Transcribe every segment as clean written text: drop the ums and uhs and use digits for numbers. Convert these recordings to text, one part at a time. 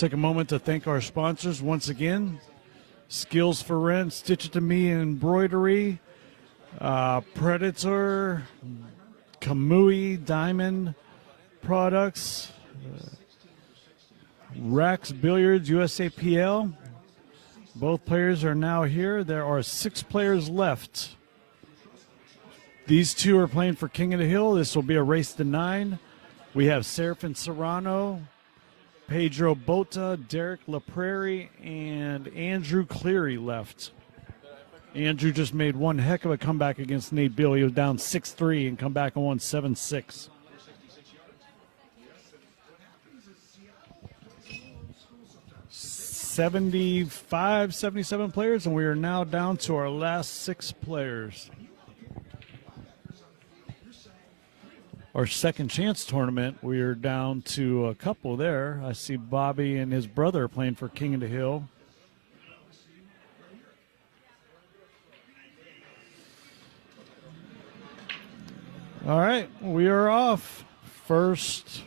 Take a moment to thank our sponsors once again. Skills for Rent, Stitch It To Me Embroidery, Predator, Kamui Diamond Products, Rex Billiards, USAPL. Both players are now here. There are 6 players left. These two are playing for King of the Hill. This will be a race to 9. We have Serafin Serrano, Pedro Bota, Derek LaPrairie, and Andrew Cleary left. Andrew just made one heck of a comeback against Nate Beal. He was down 6-3 and come back and won 7-6. $75, 77 players, and we are now down to our last 6 players. Our second chance tournament, we are down to a couple there. I see Bobby and his brother playing for King of the Hill. All right, we are off. First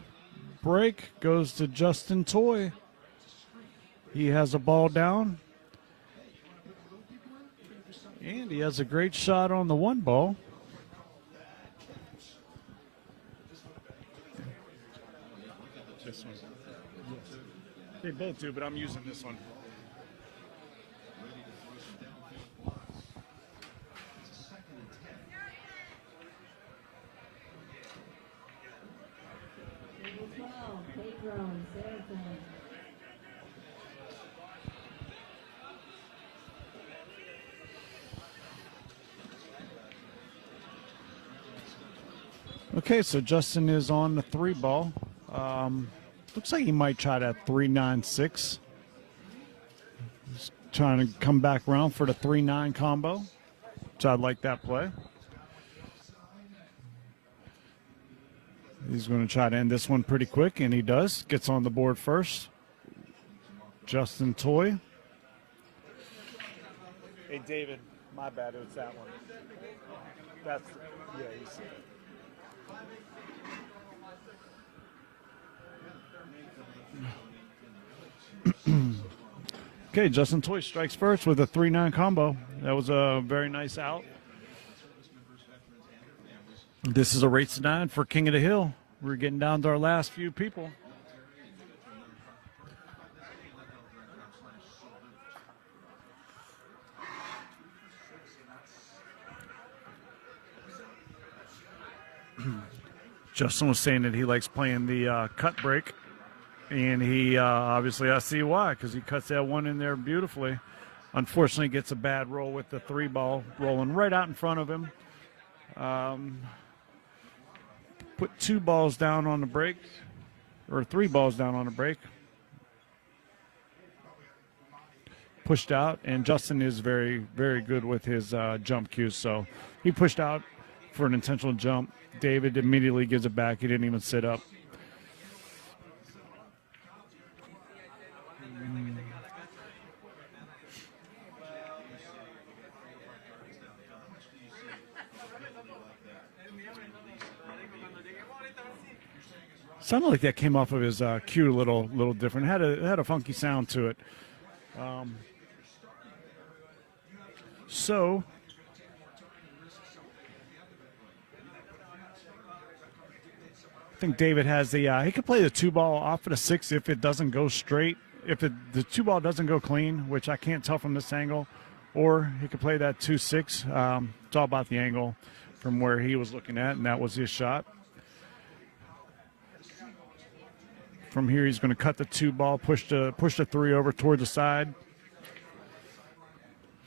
break goes to Justin Toye. He has a ball down. And he has a great shot on the 1 ball. This one. They both do, but I'm using this one. Okay, so Justin is on the 3 ball. Looks like he might try that 3-9-6. He's trying to come back around for the 3-9 combo, which I'd like that play. He's going to try to end this one pretty quick, and he does. Gets on the board first. Justin Toye. Hey, David, my bad. It was that one. That's, yeah, he's... Okay, Justin Toye strikes first with a 3-9 combo. That was a very nice out. This is a race to 9 for King of the Hill. We're getting down to our last few people. Justin was saying that he likes playing the cut break. And he obviously, I see why, because he cuts that one in there beautifully. Unfortunately, gets a bad roll with the 3 ball rolling right out in front of him. Put 2 balls down on the break, or 3 balls down on the break. Pushed out, and Justin is very, very good with his jump cues. So he pushed out for an intentional jump. David immediately gives it back. He didn't even sit up. Sounded like that came off of his cue a little different. It had a funky sound to it. So I think David has the he could play the 2 ball off of the 6 if it doesn't go straight. If the 2 ball doesn't go clean, which I can't tell from this angle, or he could play that 2-6. It's all about the angle from where he was looking at, and that was his shot. From here, he's going to cut the 2 ball, push the 3 over toward the side.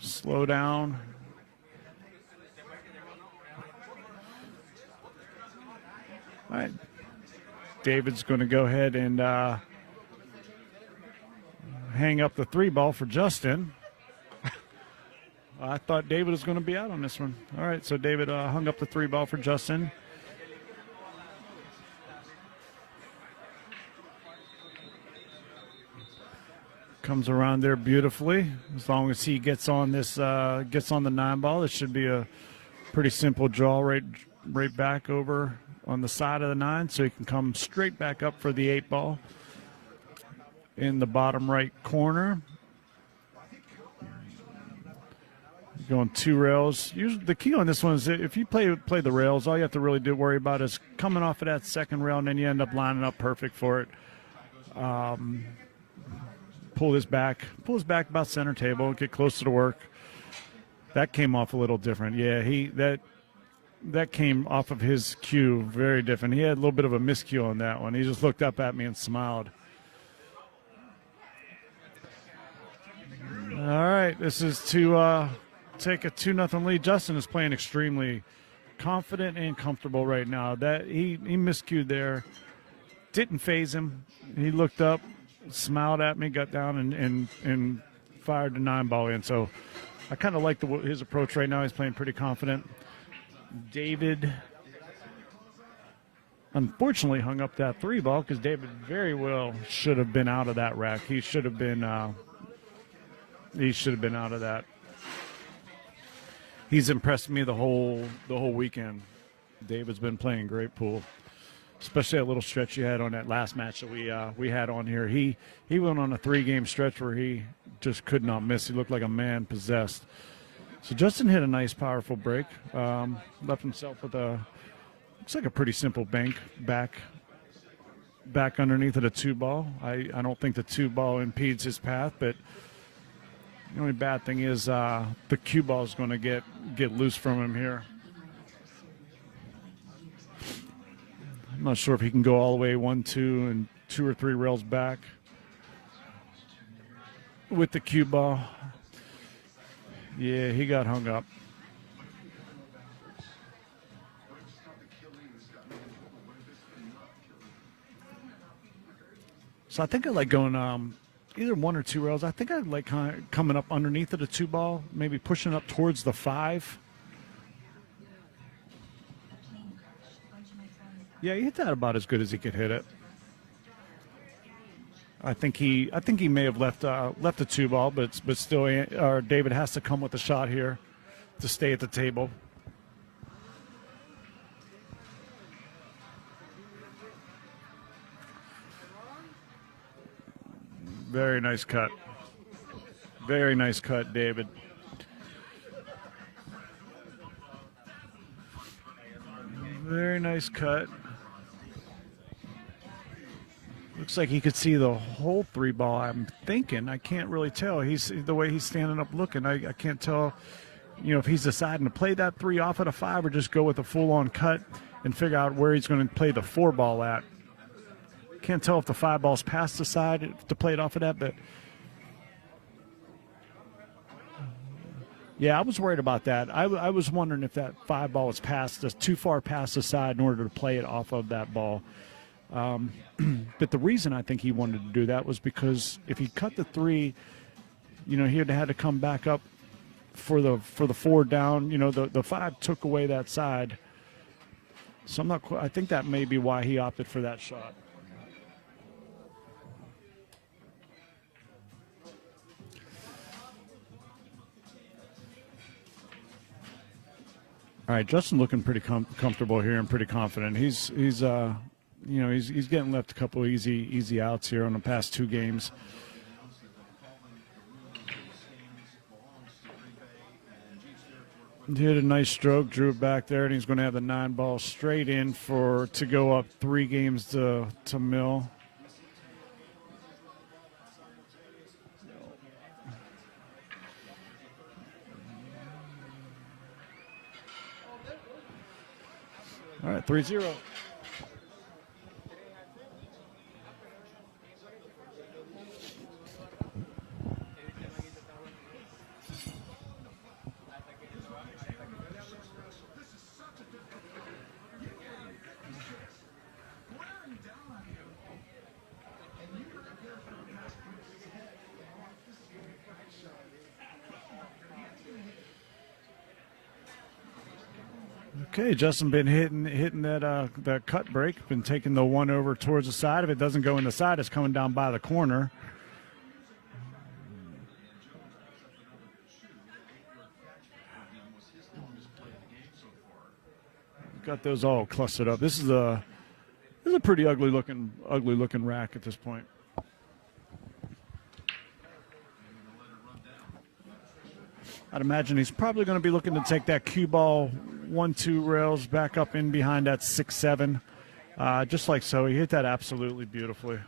Slow down. All right. David's going to go ahead and hang up the 3 ball for Justin. I thought David was going to be out on this one. All right, so David hung up the 3 ball for Justin. Comes around there beautifully. As long as he gets on this, gets on the 9 ball, it should be a pretty simple draw right back over on the side of the 9, so he can come straight back up for the 8 ball. in the bottom right corner. Going 2 rails. Usually the key on this one is if you play the rails, all you have to really worry about is coming off of that second rail, and then you end up lining up perfect for it. Pull this back about center table, get close to the work. That came off a little different. Yeah, that came off of his cue very different. He had a little bit of a miscue on that one. He just looked up at me and smiled. All right, this is to take a 2-0 lead. Justin is playing extremely confident and comfortable right now. That he miscued there, didn't phase him. He looked up, smiled at me, got down and fired the 9-ball in. So I kind of like his approach right now. He's playing pretty confident. David unfortunately hung up that 3-ball because David very well should have been out of that rack. He should have been out of that. He's impressed me the whole weekend. David's been playing great pool, especially that little stretch he had on that last match that we had on here. He went on a 3-game stretch where he just could not miss. He looked like a man possessed. So Justin hit a nice, powerful break. Left himself with looks like a pretty simple bank back underneath of the 2-ball. I don't think the 2-ball impedes his path, but the only bad thing is the cue ball is going to get loose from him here. I'm not sure if he can go all the way 1, 2, and 2 or 3 rails back with the cue ball. Yeah, he got hung up. So I think I like going either 1 or 2 rails. I think I like kind of coming up underneath of the 2-ball, maybe pushing up towards the 5. Yeah, he hit that about as good as he could hit it. I think he may have left the 2-ball, but still, David has to come with a shot here to stay at the table. Very nice cut. Very nice cut, David. Very nice cut. Looks like he could see the whole 3-ball. I'm thinking. I can't really tell. The way he's standing up looking. I can't tell, if he's deciding to play that 3 off at a 5 or just go with a full-on cut and figure out where he's going to play the 4-ball at. Can't tell if the 5-ball's past the side to play it off of that, but yeah, I was worried about that. I was wondering if that 5-ball was too far past the side in order to play it off of that ball. But the reason I think he wanted to do that was because if he cut the 3, he'd have had to come back up for the 4 down. The 5 took away that side. So I think that may be why he opted for that shot. All right, Justin looking pretty comfortable here and pretty confident. He's getting left a couple of easy outs here on the past 2 games. He hit a nice stroke, drew it back there, and he's going to have the 9-ball straight in to go up 3 games to Mill. All right, 3-0. Okay, Justin been hitting that cut break, been taking the 1 over towards the side. If it doesn't go in the side, it's coming down by the corner. Got those all clustered up. This is a pretty ugly looking rack at this point. I'd imagine he's probably going to be looking to take that cue ball 1-2 rails back up in behind that 6-7. Just like so. He hit that absolutely beautifully.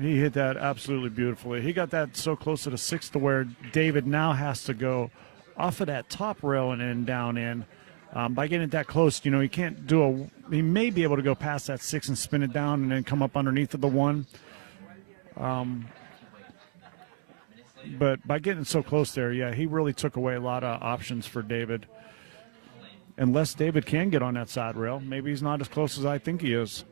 He hit that absolutely beautifully. He got that so close to the 6 to where David now has to go off of that top rail and then down in. By getting it that close, you know, he can't do he may be able to go past that 6 and spin it down and then come up underneath of the 1. But by getting so close there, yeah, he really took away a lot of options for David. Unless David can get on that side rail. Maybe he's not as close as I think he is.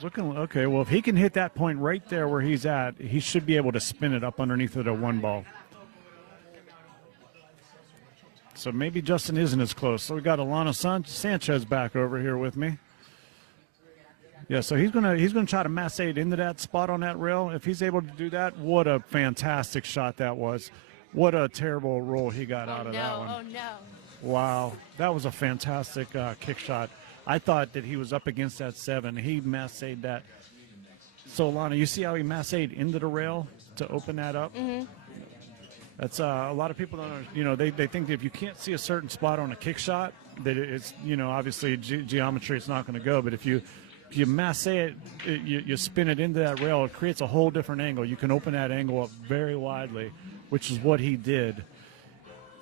Looking okay. Well, if he can hit that point right there where he's at, he should be able to spin it up underneath of the 1 ball. So maybe Justin isn't as close. So we got Alana Sanchez back over here with me. Yeah, so he's gonna try to masse it into that spot on that rail. If he's able to do that, what a fantastic shot that was. What a terrible roll he got out of that one. Oh, no. Wow, that was a fantastic kick shot. I thought that he was up against that 7. He massaged that. So, Lana, you see how he massaged into the rail to open that up? Mm-hmm. That's a lot of people don't, you know, they think that if you can't see a certain spot on a kick shot, that it's, you know, obviously geometry it's not going to go. But if you massage it, you spin it into that rail, it creates a whole different angle. You can open that angle up very widely, which is what he did.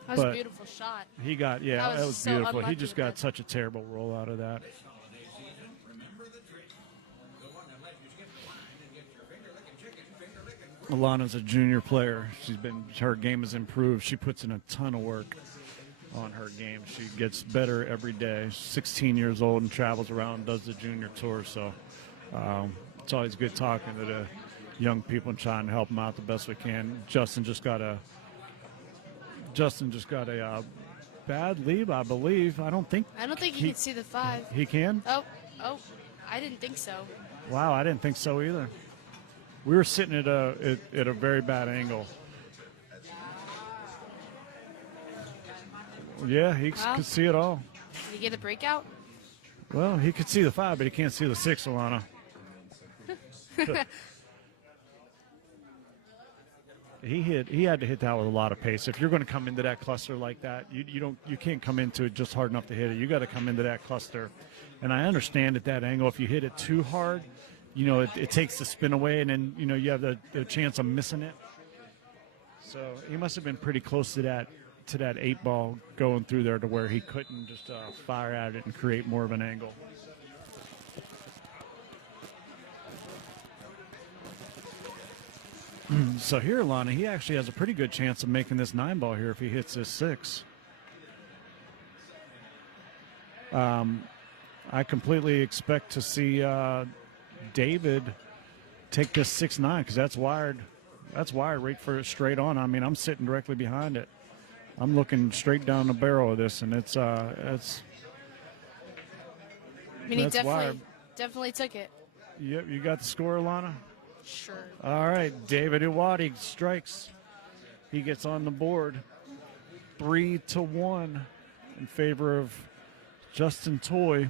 That was a beautiful shot. He got, yeah, that was so beautiful. He just got that. such a terrible roll out of that. Alana's a junior player. Her game has improved. She puts in a ton of work on her game. She gets better every day. She's 16 years old and travels around, does the junior tour. So it's always good talking to the young people and trying to help them out the best we can. Justin just got a bad lead, I believe. I don't think he can see the 5. He can? Oh, I didn't think so. Wow, I didn't think so either. We were sitting at a very bad angle. Yeah, he could see it all. Did he get the breakout? Well, he could see the 5, but he can't see the 6, Alana. He had to hit that with a lot of pace. If you're going to come into that cluster like that, you can't come into it just hard enough to hit it. You got to come into that cluster. And I understand at that angle, if you hit it too hard, you know, it takes the spin away, and then, you know, you have the chance of missing it. So he must have been pretty close to that 8 ball going through there to where he couldn't just fire at it and create more of an angle. So here, Lana, he actually has a pretty good chance of making this 9 ball here if he hits this 6. I completely expect to see David take this 6-9 because that's wired. That's wired right for straight on. I mean, I'm sitting directly behind it. I'm looking straight down the barrel of this, and it's. I mean, he definitely took it. Yep, you got the score, Lana? Sure. All right, David Uwate strikes. He gets on the board 3-1 in favor of Justin Toye.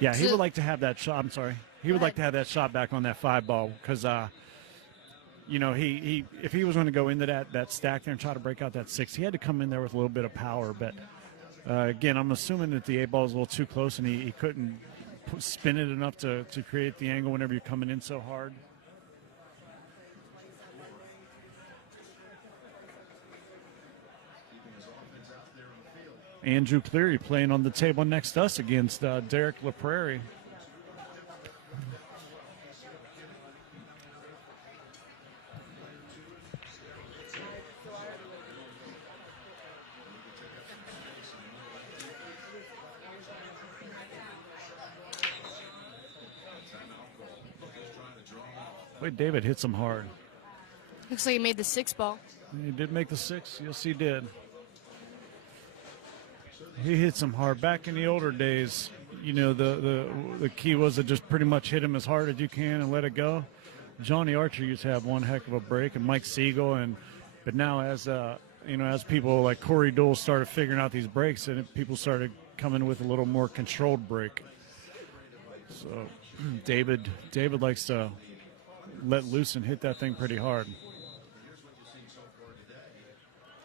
Yeah, he would like to have that shot. I'm sorry. He would like to have that shot back on that 5 ball because, you know, he if he was going to go into that stack there and try to break out that 6, he had to come in there with a little bit of power. But, again, I'm assuming that the 8 ball is a little too close and he couldn't spin it enough to create the angle whenever you're coming in so hard. Andrew Cleary playing on the table next to us against Derek LaPrairie. Wait, David hits him hard. Looks like he made the 6 ball. He did make the 6. Yes, he did. He hits him hard. Back in the older days, you know, the key was to just pretty much hit him as hard as you can and let it go. Johnny Archer used to have one heck of a break, and Mike Siegel, but now as as people like Corey Dole started figuring out these breaks, and people started coming with a little more controlled break. So David likes to let loose and hit that thing pretty hard.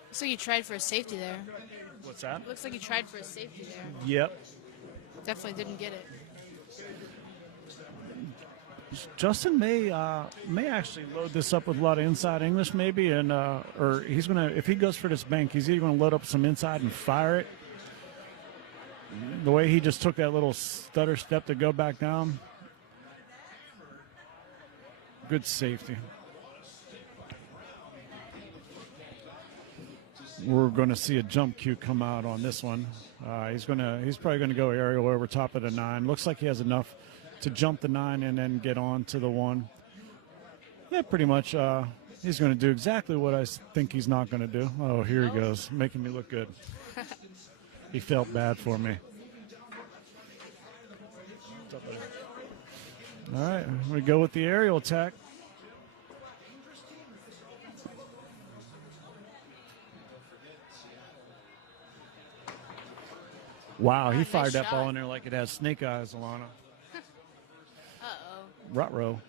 Looks like you tried for a safety there. What's that? Looks like you tried for a safety there. Yep. Definitely didn't get it. Justin may actually load this up with a lot of inside English, maybe, and or he's gonna, if he goes for this bank, he's either gonna load up some inside and fire it. The way he just took that little stutter step to go back down, good safety. We're going to see a jump cue come out on this one. He's probably going to go aerial over top of the 9. Looks like he has enough to jump the 9 and then get on to the 1. Yeah, pretty much. He's going to do exactly what I think he's not going to do. Oh, here he goes, making me look good. He felt bad for me. All right, we go with the aerial attack. Wow, he fired that ball in there like it has snake eyes, Alana. Uh-oh. Ruh-roh.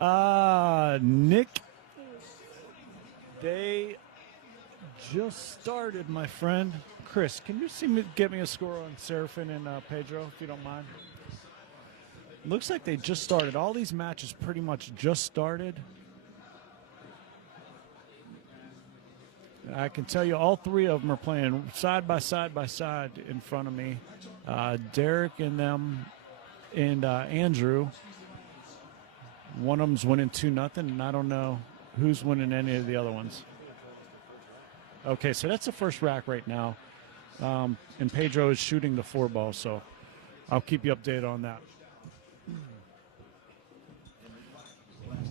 Uh-oh. Nick, they just started, my friend. Chris, can you get me a score on Serafin and Pedro, if you don't mind? Looks like they just started. All these matches pretty much just started. I can tell you all 3 of them are playing side by side in front of me. Derek and them and Andrew. One of them's winning 2-0, and I don't know who's winning any of the other ones. Okay, so that's the first rack right now. And Pedro is shooting the 4 ball, so I'll keep you updated on that.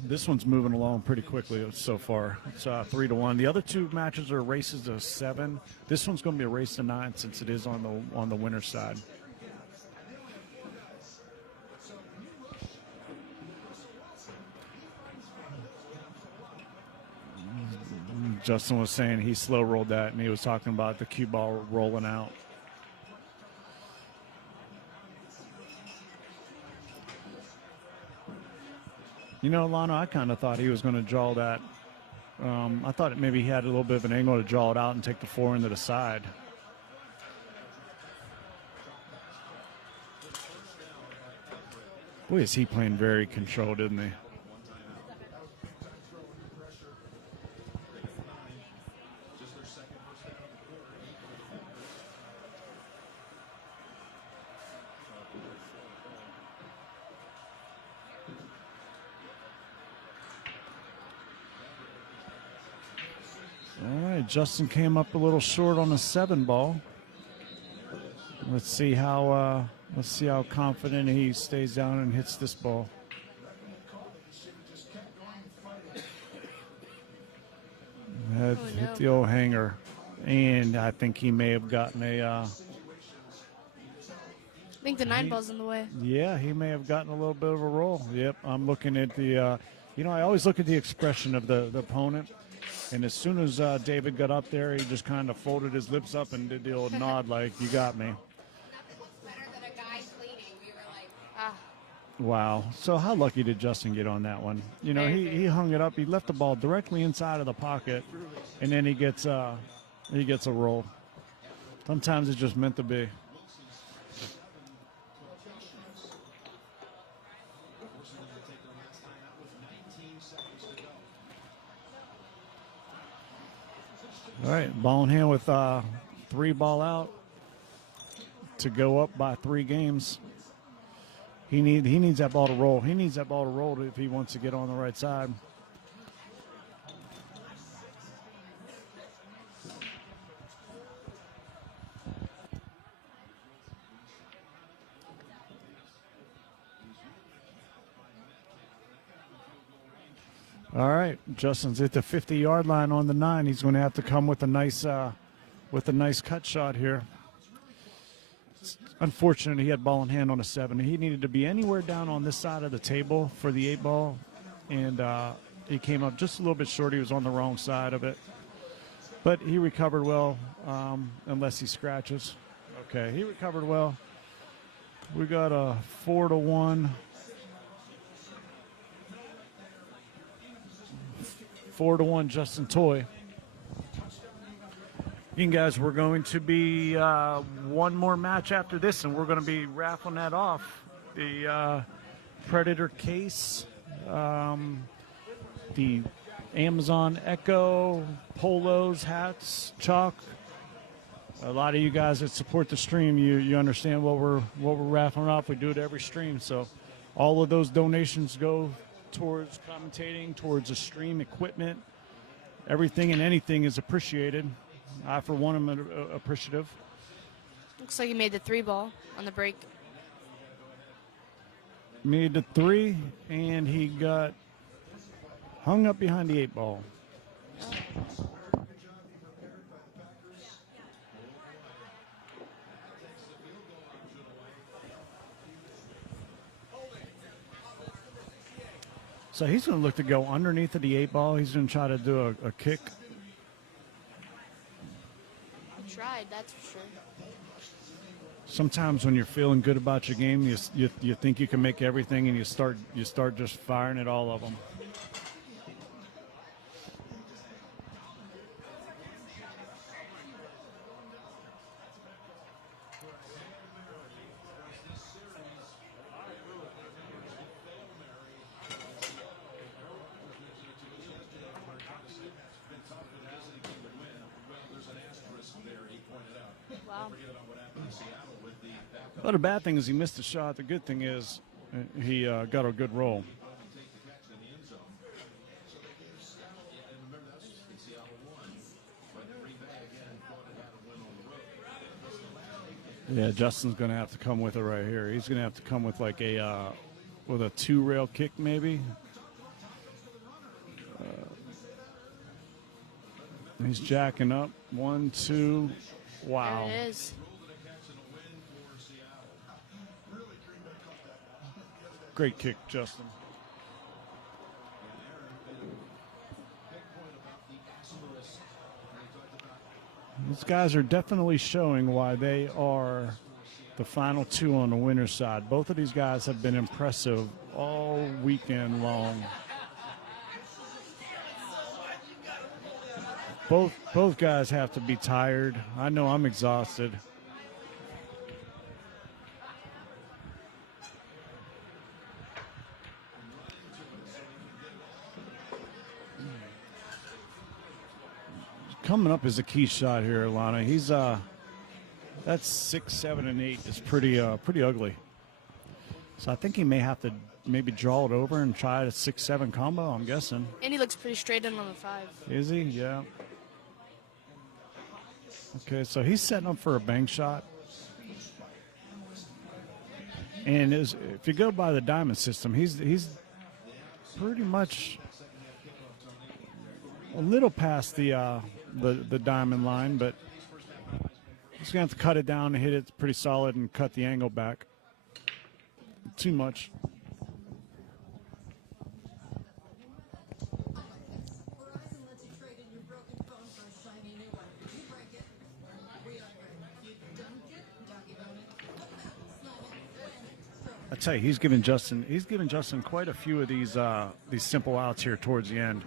This one's moving along pretty quickly so far. It's 3-1. The other 2 matches are races to 7. This one's going to be a race to 9 since it is on the winner's side. Justin was saying he slow rolled that, and he was talking about the cue ball rolling out. You know, Lano, I kind of thought he was going to draw that. I thought maybe he had a little bit of an angle to draw it out and take the 4 into the side. Boy, is he playing very controlled, isn't he? Justin came up a little short on the 7 ball. Let's see how confident he stays down and hits this ball. Hit the old hanger, and I think he may have gotten a. I think the 9 ball's in the way. Yeah, he may have gotten a little bit of a roll. Yep, I'm looking at the. I always look at the expression of the opponent. And as soon as David got up there, he just kind of folded his lips up and did the old nod like, you got me. Wow. So how lucky did Justin get on that one? He hung it up. He left the ball directly inside of the pocket, and then he gets a roll. Sometimes it's just meant to be. All right, ball in hand with 3 ball out to go up by 3 games. He needs that ball to roll. He needs that ball to roll if he wants to get on the right side. All right, Justin's at the 50-yard line on the 9. He's going to have to come with a nice cut shot here. It's unfortunate he had ball in hand on a 7. He needed to be anywhere down on this side of the table for the 8 ball, and he came up just a little bit short. He was on the wrong side of it, but he recovered well, unless he scratches. Okay, he recovered well. We got a 4-1. 4-1 Justin Toye. You guys, we're going to be one more match after this, and we're going to be raffling that off. The Predator case, the Amazon Echo, polos, hats, chalk. A lot of you guys that support the stream, you understand what we're raffling off. We do it every stream, so all of those donations go towards commentating, towards the stream equipment. Everything and anything is appreciated. I, for one, am appreciative. Looks like he made the 3 ball on the break. Made the 3, and he got hung up behind the 8 ball. So he's going to look to go underneath of the 8 ball. He's going to try to do a kick. Tried, that's for sure. Sometimes when you're feeling good about your game, you think you can make everything, and you start just firing at all of them. Wow. Well, the bad thing is he missed a shot. The good thing is he got a good roll. Yeah, Justin's going to have to come with it right here. He's going to have to come with like a with a 2-rail kick maybe. He's jacking up. 1, 2. Wow. There it is. Great kick, Justin. These guys are definitely showing why they are the final 2 on the winner's side. Both of these guys have been impressive all weekend long. Both guys have to be tired. I know I'm exhausted. Coming up is a key shot here, Alana. He's that's 6, 7, and 8 is pretty ugly. So I think he may have to maybe draw it over and try a 6-7 combo, I'm guessing. And he looks pretty straight in on the 5. Is he? Yeah. Okay, so he's setting up for a bank shot. And if you go by the diamond system, he's pretty much a little past the diamond line, but he's going to have to cut it down and hit it pretty solid and cut the angle back. Too much. I tell you, he's given Justin quite a few of these simple outs here towards the end.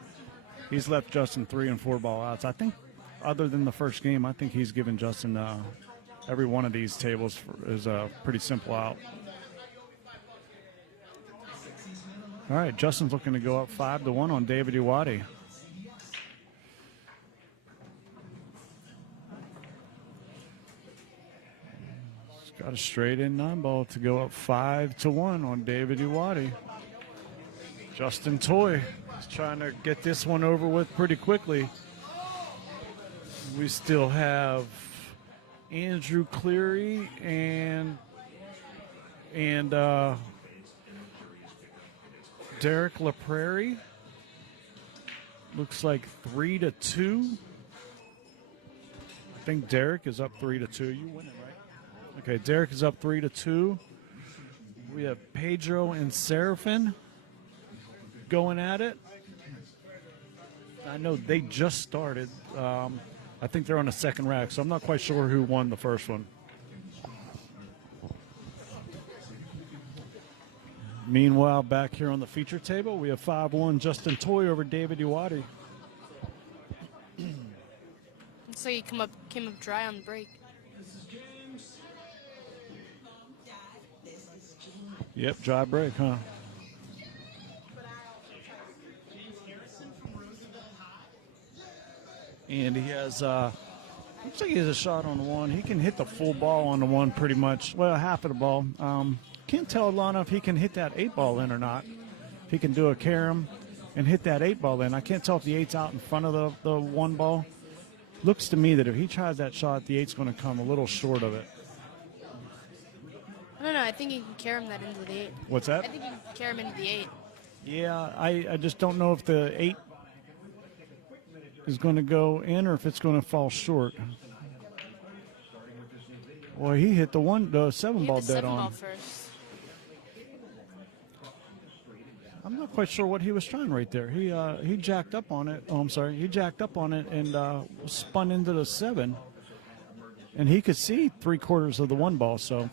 He's left Justin 3 and 4 ball outs. I think, other than the first game, I think he's given Justin every one of these tables is a pretty simple out. All right, Justin's looking to go up 5-1 on David Uwate. He's got a straight in 9 ball to go up 5-1 on David Uwate. Justin Toye is trying to get this one over with pretty quickly. We still have Andrew Cleary and Derek LaPrairie. Looks like 3-2. I think Derek is up 3-2. You winning, right? Okay, Derek is up 3-2. We have Pedro and Serafin going at it. I know they just started. I think they're on the second rack, so I'm not quite sure who won the first one. Meanwhile, back here on the feature table, we have 5-1 Justin Toye over David Uwate. Looks like he came up dry on the break. Yep, dry break, huh? And he has, looks like he has a shot on the one. He can hit the full ball on the one pretty much. Well, half of the ball. Can't tell Lana if he can hit that 8-ball in or not. If he can do a carom and hit that 8-ball in. I can't tell if the 8's out in front of the one ball. Looks to me that if he tries that shot, the 8's going to come a little short of it. I don't know. I think he can carry him that into the 8. What's that? I think he can carry him into the 8. Yeah, I just don't know if the 8 is going to go in or if it's going to fall short. Well, he hit the 7-ball dead on. First. I'm not quite sure what he was trying right there. He jacked up on it. Oh, I'm sorry. He jacked up on it and spun into the 7. And he could see 3/4 of the 1 ball, so.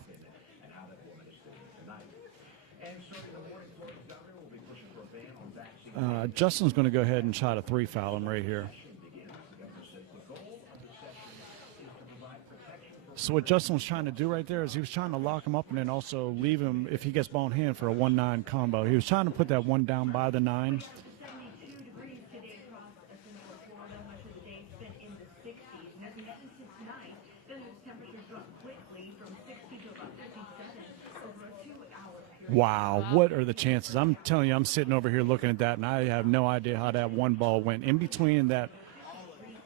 Justin's going to go ahead and try to 3-foul him right here. So what Justin was trying to do right there is he was trying to lock him up and then also leave him, if he gets ball in hand, for a 1-9 combo. He was trying to put that one down by the 9. Wow, what are the chances? I'm telling you, I'm sitting over here looking at that, and I have no idea how that 1 ball went in between that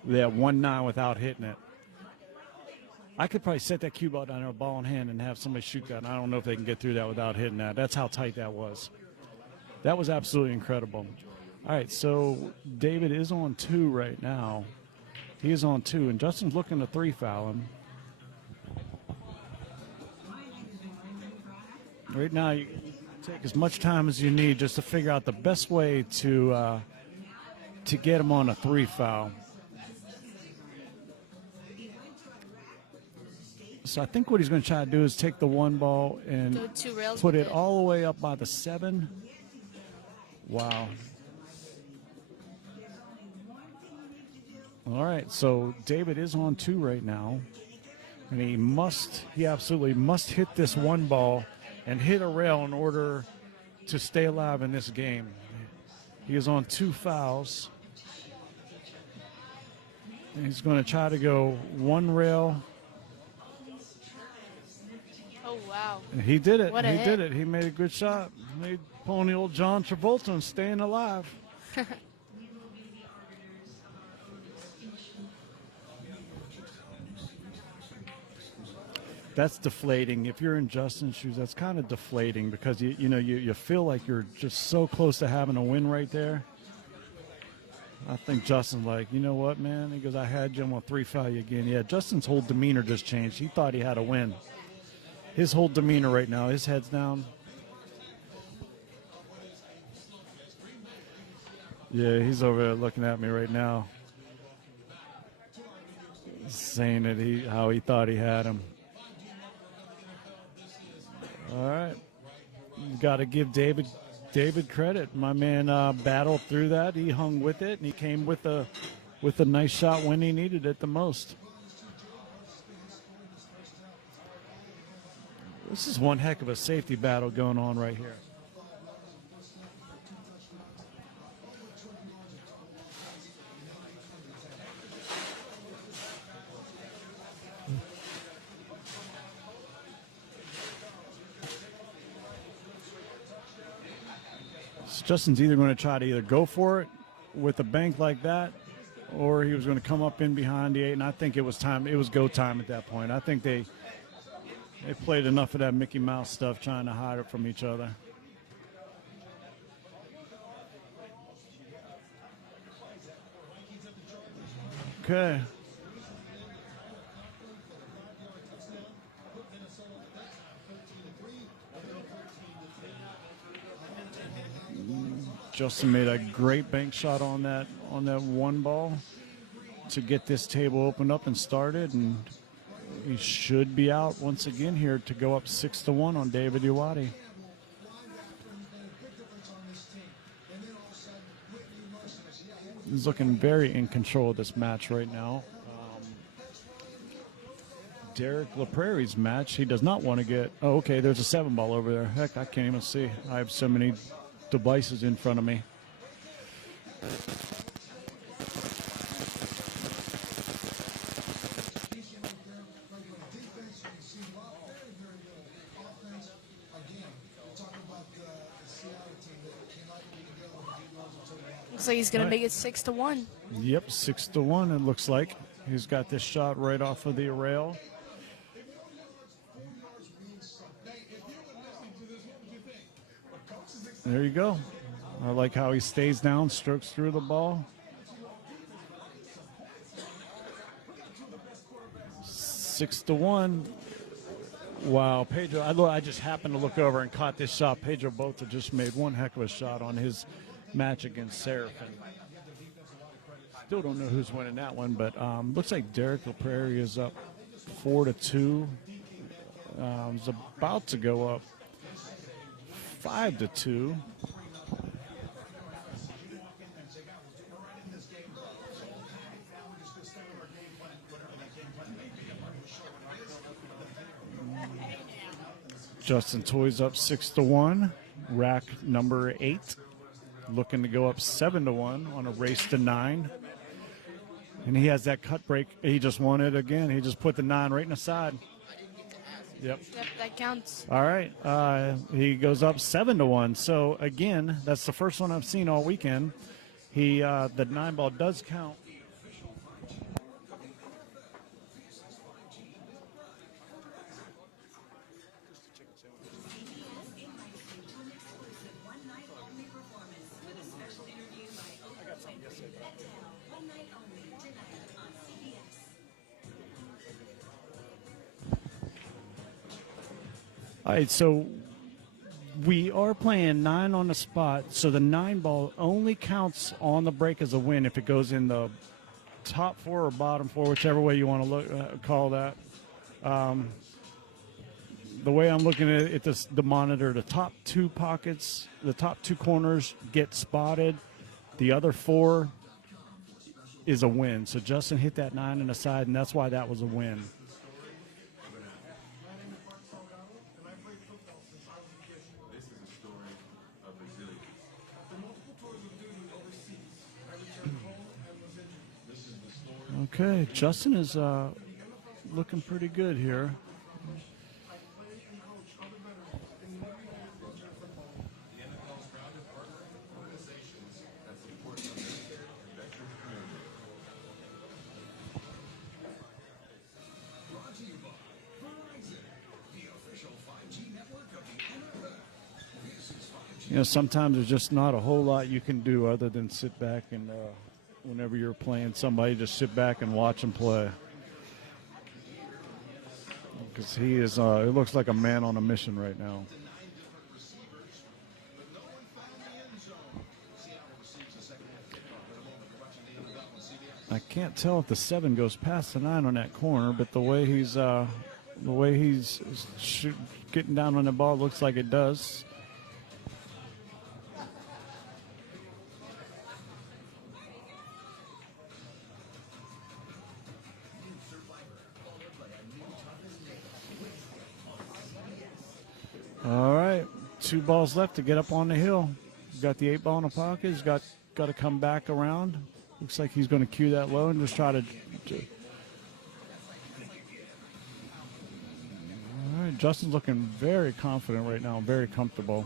1-9 without hitting it. I could probably set that cue ball down there, ball in hand, and have somebody shoot that. And I don't know if they can get through that without hitting that. That's how tight that was. That was absolutely incredible. All right, so David is on 2 right now. He is on 2, and Justin's looking to 3-foul him. Right now, you take as much time as you need just to figure out the best way to get him on a 3-foul. So I think what he's going to try to do is take the 1 ball and put it all the way up by the 7. Wow. All right, so David is on 2 right now. And he absolutely must hit this 1 ball and hit a rail in order to stay alive in this game. He is on 2 fouls. And he's going to try to go 1 rail. Oh, wow. And he did it. What a he hit. did it. He made a good shot. He pulling the old John Travolta and staying alive. That's deflating. If you're in Justin's shoes, that's kind of deflating because you feel like you're just so close to having a win right there. I think Justin's like, you know what, man? He goes, I had you. I'm going to 3-foul you again. Yeah, Justin's whole demeanor just changed. He thought he had a win. His whole demeanor right now, his head's down. Yeah, he's over there looking at me right now, saying that how he thought he had him. All right, you got to give David credit. My man battled through that. He hung with it, and he came with a nice shot when he needed it the most. This is one heck of a safety battle going on right here. So Justin's either going to try to go for it with a bank like that, or he was going to come up in behind the 8, and I think it was time. It was go time at that point. I think they played enough of that Mickey Mouse stuff trying to hide it from each other. Okay. Justin made a great bank shot on that one ball to get this table opened up and started, and he should be out once again here to go up 6-1 on David Uwate. He's looking very in control of this match right now. Derek LaPrairie's match, he does not want to get... Oh, okay, there's a 7-ball over there. Heck, I can't even see. I have so many devices in front of me. Looks like he's going to make it 6-1. Yep, 6-1 it looks like. He's got this shot right off of the rail. There you go. I like how he stays down, strokes through the ball. 6-1. Wow, Pedro, I just happened to look over and caught this shot. Pedro Bota just made one heck of a shot on his match against Seraphin. Still don't know who's winning that one, but looks like Derek LaPrairie is up 4-2. Is about to go up 5-2. Justin Toye's up 6-1. Rack number 8 looking to go up 7-1 on a race to 9. And he has that cut break. He just won it again. He just put the 9 right in the side. Yep. Yep, that counts. All right. He goes up 7-1. So again, that's the first one I've seen all weekend. The 9-ball does count. All right, so we are playing 9 on the spot, so the 9-ball only counts on the break as a win if it goes in the top 4 or bottom 4, whichever way you want to call that. The way I'm looking at it, the monitor, the top 2 pockets, the top 2 corners get spotted. The other 4 is a win. So Justin hit that 9 in the side, and that's why that was a win. Okay, Justin is looking pretty good here. You know, sometimes there's just not a whole lot you can do other than sit back and whenever you're playing somebody, just sit back and watch him play. Because he is, it looks like a man on a mission right now. I can't tell if the 7 goes past the 9 on that corner, but the way he's getting down on the ball looks like it does. All right, 2 balls left to get up on the hill. He's got the 8-ball in the pocket. He's got to come back around. Looks like he's going to cue that low and just try to. All right, Justin's looking very confident right now, very comfortable.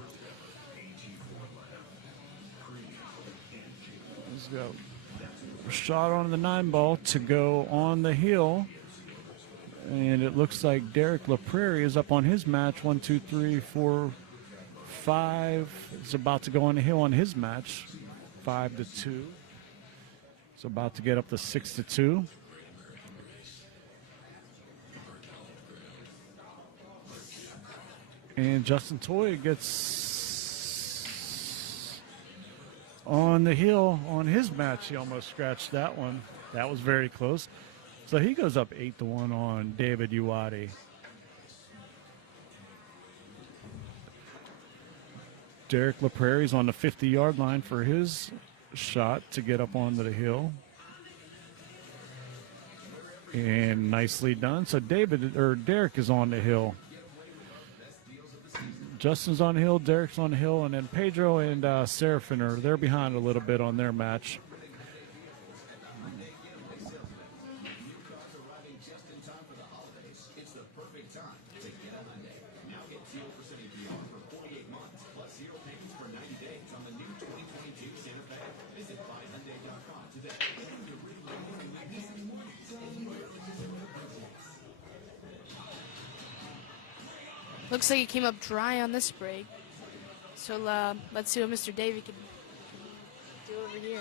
He's got a shot on the 9-ball to go on the hill. And it looks like Derek LaPrairie is up on his match. 1, 2, 3, 4, 5. It's about to go on the hill on his match. 5-2. It's about to get up to 6-2. And Justin Toye gets on the hill on his match. He almost scratched that one. That was very close. So he goes up 8-1 on David Uwate. Derek LaPrairie's on the 50-yard line for his shot to get up onto the hill. And nicely done. So Derek is on the hill. Justin's on the hill, Derek's on the hill, and then Pedro and Serafin they're behind a little bit on their match. Looks like he came up dry on this break. So let's see what Mr. Davey can do over here.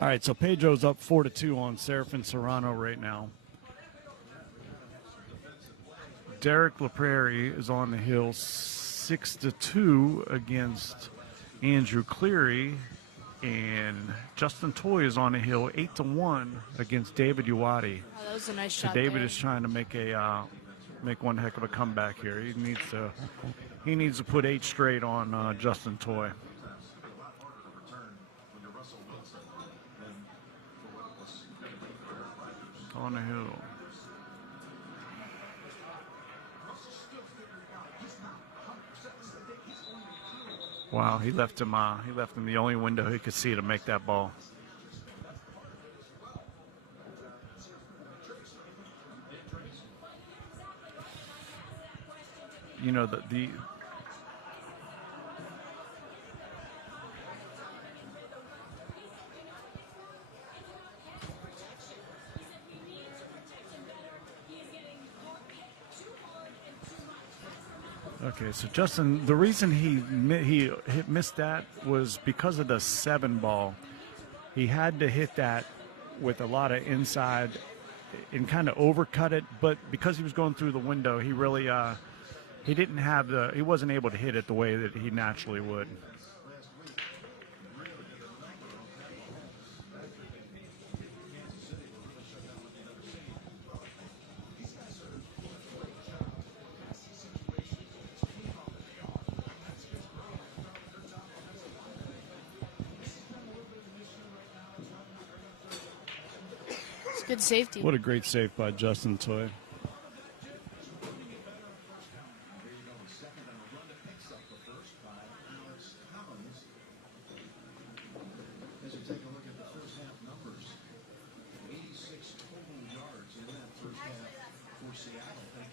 All right, so Pedro's up 4-2 on Serafin Serrano right now. Derek LaPrairie is on the hill 6-2 against Andrew Cleary, and Justin Toye is on the hill 8-1 against David Uwate. Oh, that was a nice So shot. David there. is trying to make one heck of a comeback here. He needs to put 8 straight on Justin Toye. On the hill. Wow, he left him the only window he could see to make that ball. You know, the okay, so Justin, the reason he missed that was because of the 7 ball. He had to hit that with a lot of inside and kind of overcut it, but because he was going through the window, he really he wasn't able to hit it the way that he naturally would. Good safety. What a great save by Justin Toye.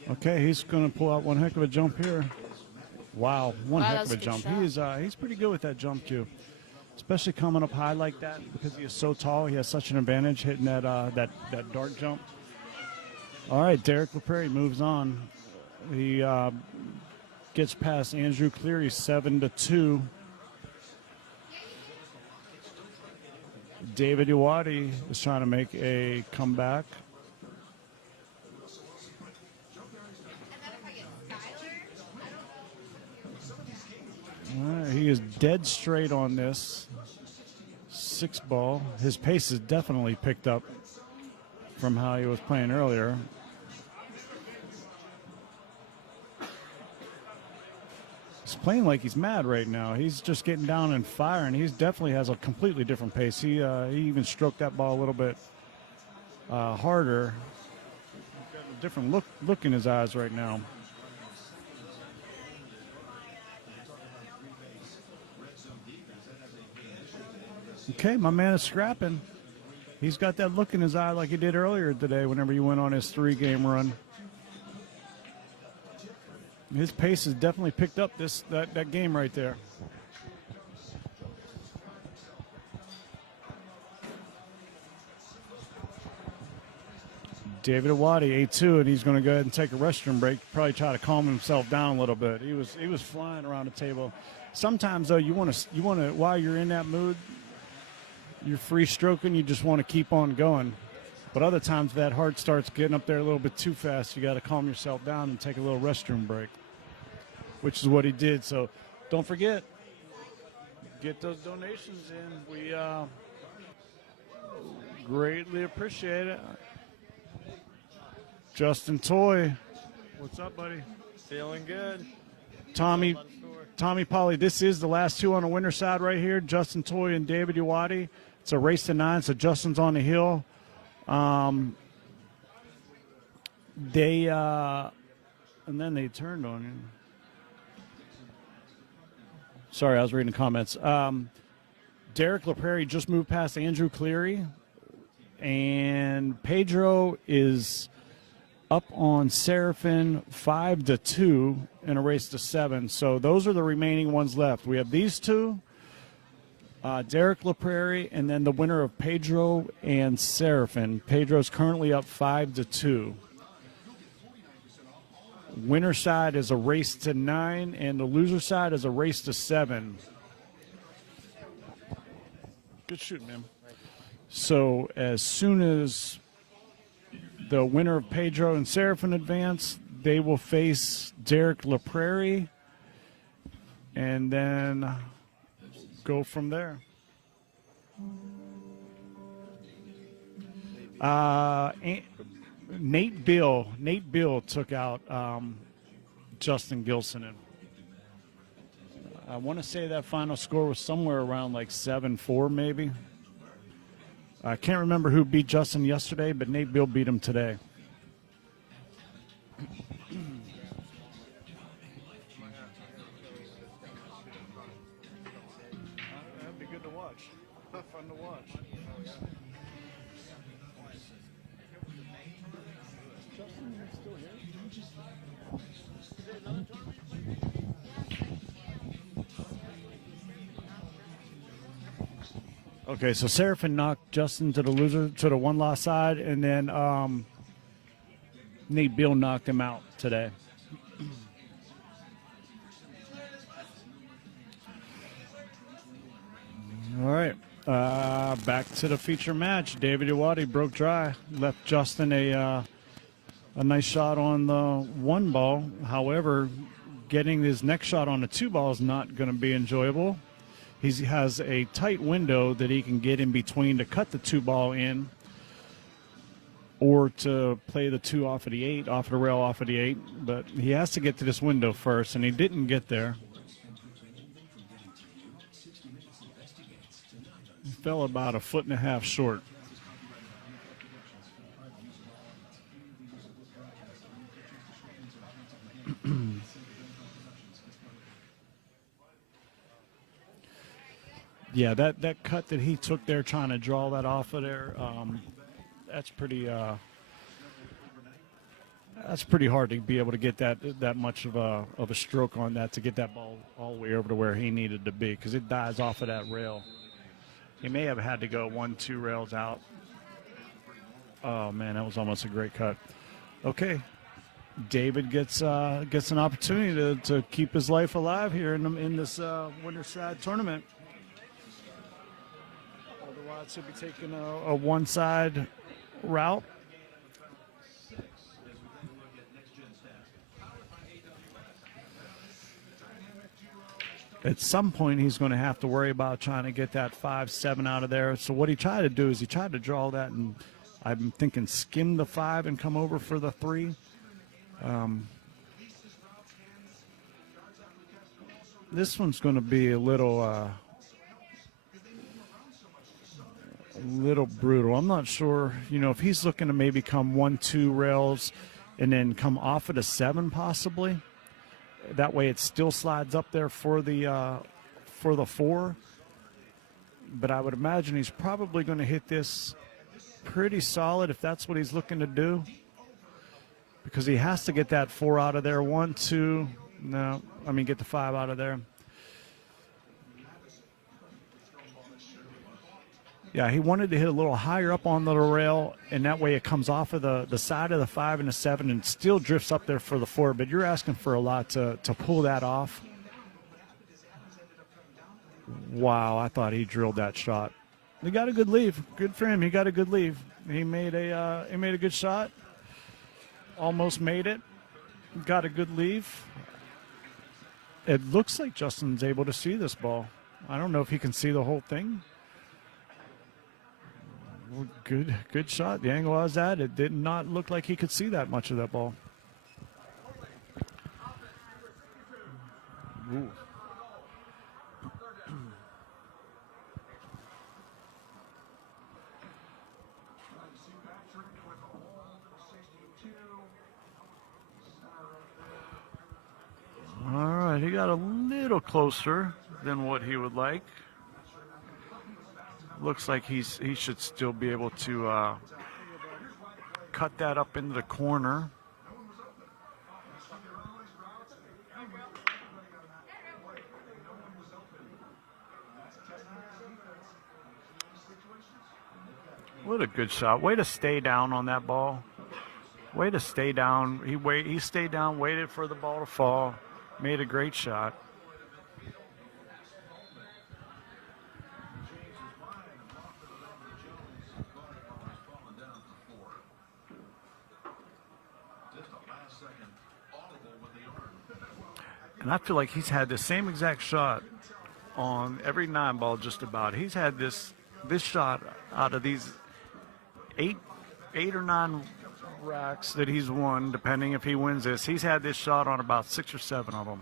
Okay, he's going to pull out one heck of a jump here. Wow, one heck of a jump. He's pretty good with that jump too, especially coming up high like that because he is so tall. He has such an advantage hitting that dart jump. All right, Derek LaPrairie moves on. He gets past Andrew Cleary 7-2. David Uwate is trying to make a comeback. All right, he is dead straight on this 6 ball. His pace is definitely picked up from how he was playing earlier. He's playing like he's mad right now. He's just getting down and firing. He definitely has a completely different pace. He even stroked that ball a little bit harder. He's got a different look in his eyes right now. Okay, my man is scrapping. He's got that look in his eye like he did earlier today whenever he went on his 3-game run. His pace has definitely picked up that game right there. David Uwate 8-2, and he's going to go ahead and take a restroom break. Probably try to calm himself down a little bit. He was flying around the table. Sometimes though, you want to while you're in that mood, you're free stroking, you just want to keep on going. But other times that heart starts getting up there a little bit too fast. You got to calm yourself down and take a little restroom break, which is what he did. So don't forget, get those donations in. We greatly appreciate it. Justin Toye, what's up, buddy? Feeling good. Tommy Polly, this is the last two on the winner side right here. Justin Toye and David Uwate. It's a race to 9, so Justin's on the hill. They and then they turned on him. Sorry, I was reading the comments. Derek LaPrairie just moved past Andrew Cleary, and Pedro is up on Seraphin 5-2 in a race to 7. So those are the remaining ones left. We have these two, Derek LaPrairie, and then the winner of Pedro and Seraphin. Pedro's currently up 5-2. Winner side is a race to 9, and the loser side is a race to 7. Good shooting, man. So as soon as the winner of Pedro and Seraphin advance, they will face Derek LaPrairie and then go from there. Nate Bill took out Justin Gilson. I want to say that final score was somewhere around like 7-4 maybe. I can't remember who beat Justin yesterday, but Nate Bill beat him today. That'd be good to watch. Fun to watch. Okay, so Seraphin knocked Justin to the loser, to the one-loss side, and then Nate Bill knocked him out today. All right, back to the feature match. David Uwate broke dry, left Justin a nice shot on the 1 ball. However, getting his next shot on the 2 ball is not going to be enjoyable. He has a tight window that he can get in between to cut the 2 ball in, or to play the 2 off of the 8, off the rail off of the 8. But he has to get to this window first, and he didn't get there. He fell about 1.5 feet short. Yeah, that cut that he took there, trying to draw that off of there, that's pretty hard to be able to get that much of a stroke on that, to get that ball all the way over to where he needed to be, because it dies off of that rail. He may have had to go 1-2 rails out. Oh man, that was almost a great cut. Okay, David gets an opportunity to keep his life alive here in this winter side tournament. Otherwise, he'll be taking a one-side route. At some point, he's going to have to worry about trying to get that 5-7 out of there. So what he tried to do is he tried to draw that, and I'm thinking skim the 5 and come over for the 3. This one's going to be a little brutal. I'm not sure, if he's looking to maybe come 1-2 rails and then come off of the 7 possibly. That way it still slides up there for the 4. But I would imagine he's probably going to hit this pretty solid if that's what he's looking to do, because he has to get that 4 out of there. 1, 2, no, get the 5 out of there. Yeah, he wanted to hit a little higher up on the rail, and that way it comes off of the side of the 5 and the 7 and still drifts up there for the 4. But you're asking for a lot to pull that off. Wow, I thought he drilled that shot He got a good leave. Good for him. He got a good leave. He made a good shot. Almost made it. Got a good leave. It looks like Justin's able to see this ball. I don't know if he can see the whole thing. Good shot. The angle I was at, it did not look like he could see that much of that ball. Ooh. All right, he got a little closer than what he would like. Looks like he should still be able to cut that up into the corner. What a good shot. Way to stay down on that ball. Way to stay down. He stayed down, waited for the ball to fall. Made a great shot. And I feel like he's had the same exact shot on every 9-ball just about. He's had this shot out of these eight or 9 racks that he's won, depending if he wins this. He's had this shot on about 6 or 7 of them.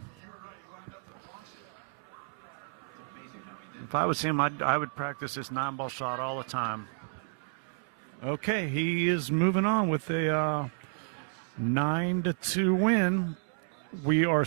If I was him, I would practice this 9-ball shot all the time. Okay, he is moving on with a 9-2 win. We are